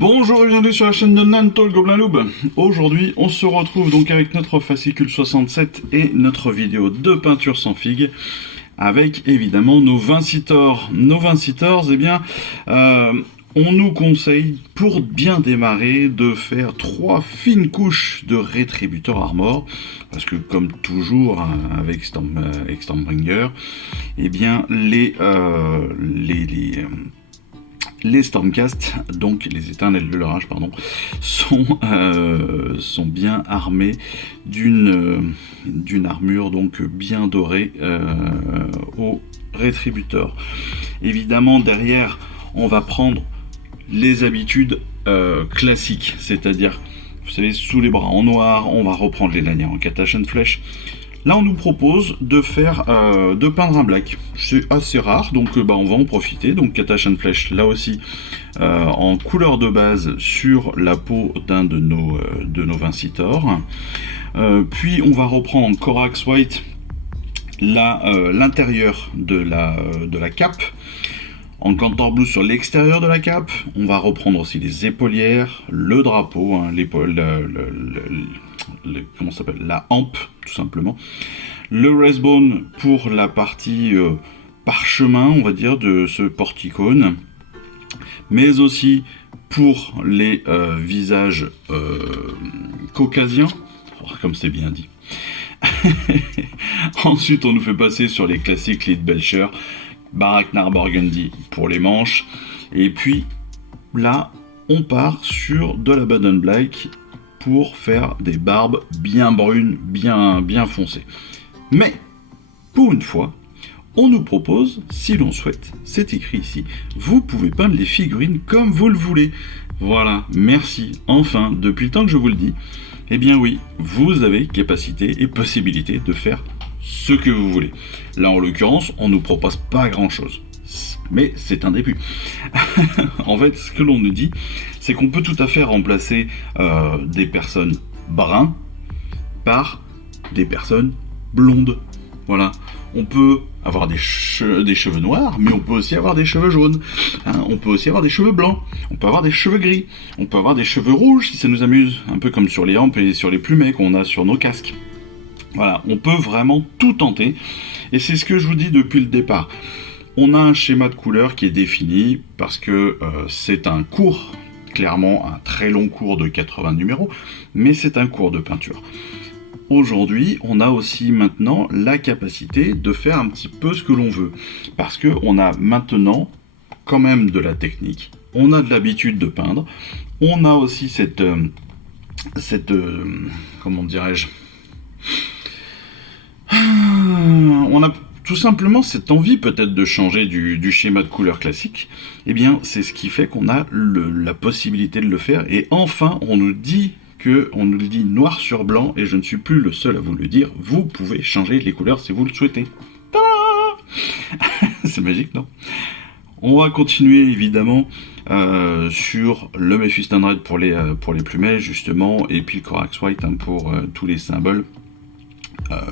Bonjour et bienvenue sur la chaîne de Nanto le Gobelin Loup. Aujourd'hui, on se retrouve donc avec notre fascicule 67 et notre vidéo de peinture sans figue, avec évidemment nos Vincitors. Nos Vincitors, eh bien, on nous conseille pour bien démarrer de faire 3 fines couches de Retributor Armor, parce que comme toujours avec Stormbringer, eh bien les Stormcast, donc les éternels de l'orage, pardon, sont bien armés d'une armure donc bien dorée au Rétributeur. Évidemment, derrière, on va prendre les habitudes classiques, c'est-à-dire, vous savez, sous les bras en noir, on va reprendre les lanières en Catach Flèche. Là, on nous propose de peindre un black. C'est assez rare, donc on va en profiter. Donc Catach Flèche, là aussi, en couleur de base sur la peau d'un de nos Vincitors. Puis on va reprendre en Corax White l'intérieur de la cape. En Cantor Blue sur l'extérieur de la cape. On va reprendre aussi les épaulières, le drapeau, hein, comment ça s'appelle, la hampe tout simplement, le Racerbone pour la partie parchemin, on va dire, de ce porticone, mais aussi pour les visages caucasiens, comme c'est bien dit. Ensuite on nous fait passer sur les classiques Lead Belcher, Baraknar Burgundy pour les manches, et puis là on part sur de la Baden Black pour faire des barbes bien brunes, bien foncées. Mais, pour une fois, on nous propose, si l'on souhaite, c'est écrit ici, vous pouvez peindre les figurines comme vous le voulez. Voilà, merci, enfin, depuis le temps que je vous le dis, eh bien oui, vous avez capacité et possibilité de faire ce que vous voulez. Là, en l'occurrence, on nous propose pas grand-chose. Mais c'est un début. En fait, ce que l'on nous dit, c'est qu'on peut tout à fait remplacer des personnes bruns par des personnes blondes. Voilà. On peut avoir des cheveux noirs, mais on peut aussi avoir des cheveux jaunes. Hein, on peut aussi avoir des cheveux blancs. On peut avoir des cheveux gris. On peut avoir des cheveux rouges si ça nous amuse. Un peu comme sur les hampes et sur les plumets qu'on a sur nos casques. Voilà, on peut vraiment tout tenter. Et c'est ce que je vous dis depuis le départ. On a un schéma de couleur qui est défini parce que c'est un cours, clairement un très long cours de 80 numéros, mais c'est un cours de peinture. Aujourd'hui, on a aussi maintenant la capacité de faire un petit peu ce que l'on veut, parce que on a maintenant quand même de la technique, on a de l'habitude de peindre, on a aussi cette comment dirais-je, on a tout simplement cette envie peut-être de changer du schéma de couleur classique. Eh bien, c'est ce qui fait qu'on a la possibilité de le faire. Et enfin, on nous le dit noir sur blanc, et je ne suis plus le seul à vous le dire, vous pouvez changer les couleurs si vous le souhaitez. C'est magique, non? On va continuer évidemment sur le Mephiston Red pour les plumets, justement, et puis le Corax White pour tous les symboles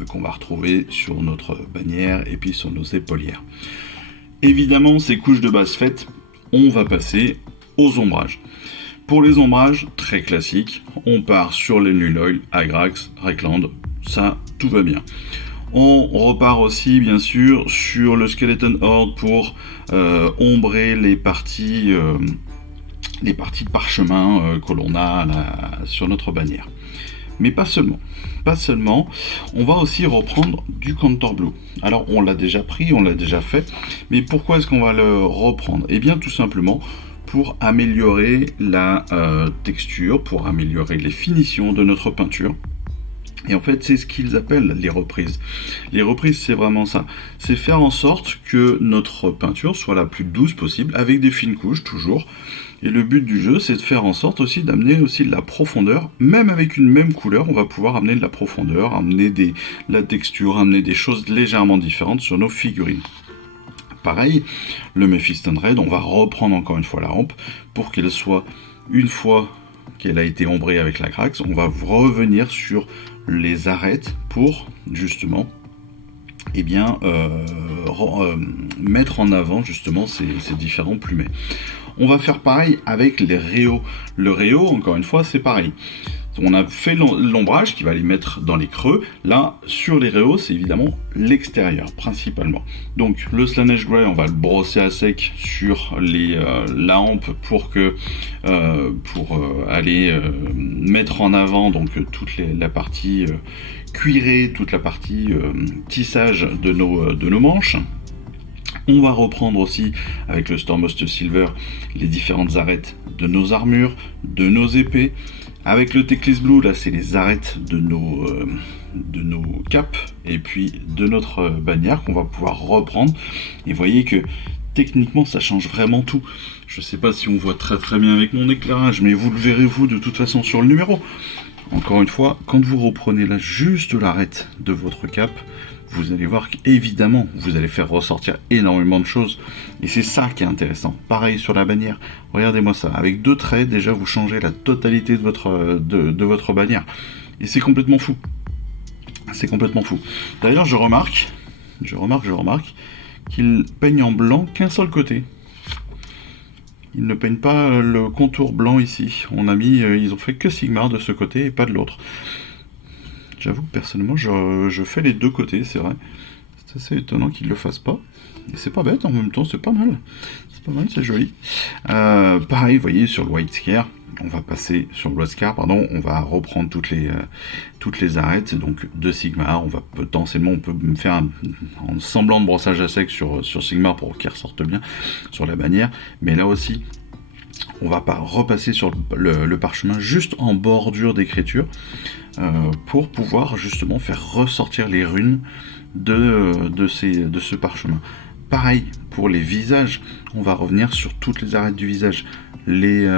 qu'on va retrouver sur notre bannière et puis sur nos épaulières. Évidemment, ces couches de base faites, on va passer aux ombrages. Pour les ombrages, très classique, on part sur les Null Oil, Agrax, Reikland, ça, tout va bien. On repart aussi, bien sûr, sur le Skeleton Horde pour ombrer les parties parchemin que l'on a sur notre bannière. Mais pas seulement, on va aussi reprendre du Cantor Blue. Alors on l'a déjà pris, on l'a déjà fait, mais pourquoi est-ce qu'on va le reprendre? Eh bien tout simplement pour améliorer la texture, pour améliorer les finitions de notre peinture. Et en fait, c'est ce qu'ils appellent les reprises. Les reprises, c'est vraiment ça. C'est faire en sorte que notre peinture soit la plus douce possible, avec des fines couches, toujours. Et le but du jeu, c'est de faire en sorte aussi d'amener aussi de la profondeur. Même avec une même couleur, on va pouvoir amener de la profondeur, amener la texture, amener des choses légèrement différentes sur nos figurines. Pareil, le Mephiston Red, on va reprendre encore une fois la rampe pour qu'elle soit, une fois qu'elle a été ombrée avec la Grax, on va revenir sur les arêtes pour justement mettre en avant justement ces différents plumets. On va faire pareil avec les réaux. Le réau, encore une fois, c'est pareil. On a fait l'ombrage qui va les mettre dans les creux. Là, sur les réaux, c'est évidemment l'extérieur, principalement. Donc, le Slaanesh Grey, on va le brosser à sec sur la hampe pour aller mettre en avant donc toute la partie cuirée, toute la partie tissage de nos manches. On va reprendre aussi avec le Stormhost Silver les différentes arêtes de nos armures, de nos épées. Avec le Teclis Blue, là c'est les arêtes de nos capes et puis de notre bannière qu'on va pouvoir reprendre. Et vous voyez que techniquement ça change vraiment tout. Je sais pas si on voit très très bien avec mon éclairage, mais vous le verrez vous de toute façon sur le numéro. Encore une fois, quand vous reprenez là juste l'arête de votre cape, vous allez voir qu'évidemment, vous allez faire ressortir énormément de choses. Et c'est ça qui est intéressant. Pareil sur la bannière. Regardez-moi ça. Avec 2 traits, déjà, vous changez la totalité de votre bannière. Et c'est complètement fou. C'est complètement fou. D'ailleurs, je remarque qu'ils peignent en blanc qu'un seul côté. Ils ne peignent pas le contour blanc ici. Ils ont fait que Sigmar de ce côté et pas de l'autre. J'avoue que personnellement, je fais les 2 côtés, c'est vrai. C'est assez étonnant qu'ils ne le fassent pas. Et c'est pas bête, en même temps, c'est pas mal. C'est pas mal, c'est joli. Pareil, vous voyez, sur le White Scare, on va passer sur le White Scare, pardon, on va reprendre toutes les arêtes donc de Sigmar. On va potentiellement, on peut faire un semblant de brossage à sec sur Sigmar pour qu'il ressorte bien sur la bannière. Mais là aussi, on va pas repasser sur le parchemin juste en bordure d'écriture pour pouvoir justement faire ressortir les runes de ce parchemin. Pareil pour les visages, on va revenir sur toutes les arêtes du visage, les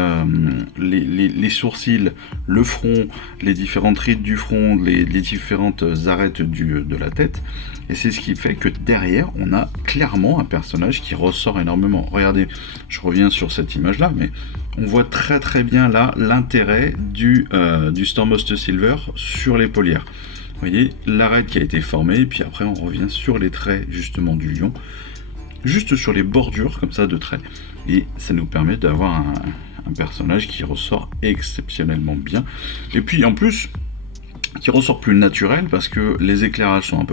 sourcils, le front, les différentes rides du front, les différentes arêtes de la tête. Et c'est ce qui fait que derrière, on a clairement un personnage qui ressort énormément. Regardez, je reviens sur cette image-là, mais on voit très très bien là l'intérêt du Stormhost Silver sur les paulières. Vous voyez, l'arête qui a été formée, et puis après on revient sur les traits justement du lion, juste sur les bordures comme ça de traits. Et ça nous permet d'avoir un personnage qui ressort exceptionnellement bien. Et puis en plus, qui ressort plus naturel parce que les éclairages sont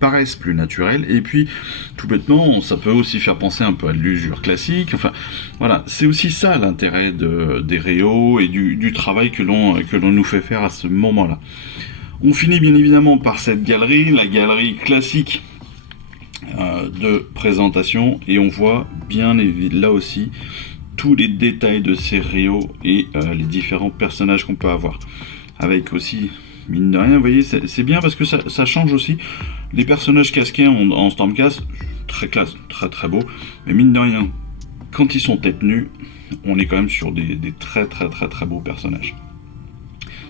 paraissent plus naturels, et puis tout bêtement ça peut aussi faire penser un peu à de l'usure classique. Enfin voilà, c'est aussi ça l'intérêt des réaux et du travail que l'on nous fait faire à ce moment là. On finit bien évidemment par cette galerie, la galerie classique de présentation, et on voit bien là aussi tous les détails de ces réaux et les différents personnages qu'on peut avoir, avec aussi, mine de rien, vous voyez, c'est bien parce que ça change aussi. Les personnages casqués en Stormcast, très classe, très très beau, mais mine de rien, quand ils sont tête nue, on est quand même sur des très très très très beaux personnages.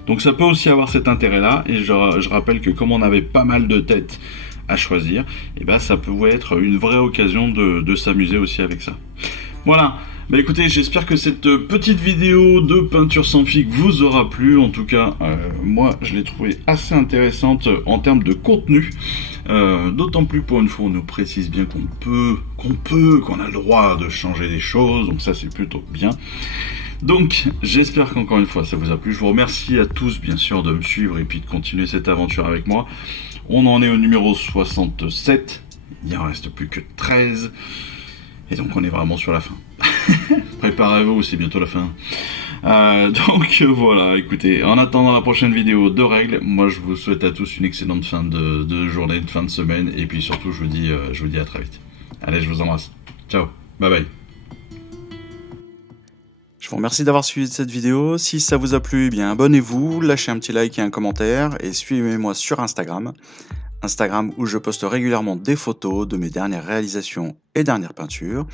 Donc ça peut aussi avoir cet intérêt-là, et je rappelle que comme on avait pas mal de têtes à choisir, et ben ça pouvait être une vraie occasion de s'amuser aussi avec ça. Voilà. Bah écoutez, j'espère que cette petite vidéo de peinture sans figue vous aura plu. En tout cas, moi je l'ai trouvée assez intéressante en termes de contenu. D'autant plus pour une fois on nous précise bien qu'on a le droit de changer des choses, donc ça c'est plutôt bien. Donc j'espère qu'encore une fois ça vous a plu. Je vous remercie à tous bien sûr de me suivre et puis de continuer cette aventure avec moi. On en est au numéro 67, il en reste plus que 13. Et donc on est vraiment sur la fin. Préparez-vous, c'est bientôt la fin. Donc voilà, écoutez, en attendant la prochaine vidéo de règles, moi je vous souhaite à tous une excellente fin de journée, de fin de semaine, et puis surtout je vous dis à très vite. Allez, je vous embrasse. Ciao, bye bye. Je vous remercie d'avoir suivi cette vidéo. Si ça vous a plu, eh bien abonnez-vous, lâchez un petit like et un commentaire, et suivez-moi sur Instagram où je poste régulièrement des photos de mes dernières réalisations et dernières peintures.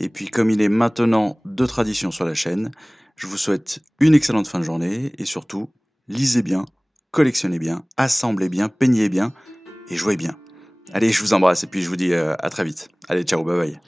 Et puis comme il est maintenant de tradition sur la chaîne, je vous souhaite une excellente fin de journée, et surtout, lisez bien, collectionnez bien, assemblez bien, peignez bien et jouez bien. Allez, je vous embrasse et puis je vous dis à très vite. Allez, ciao, bye bye.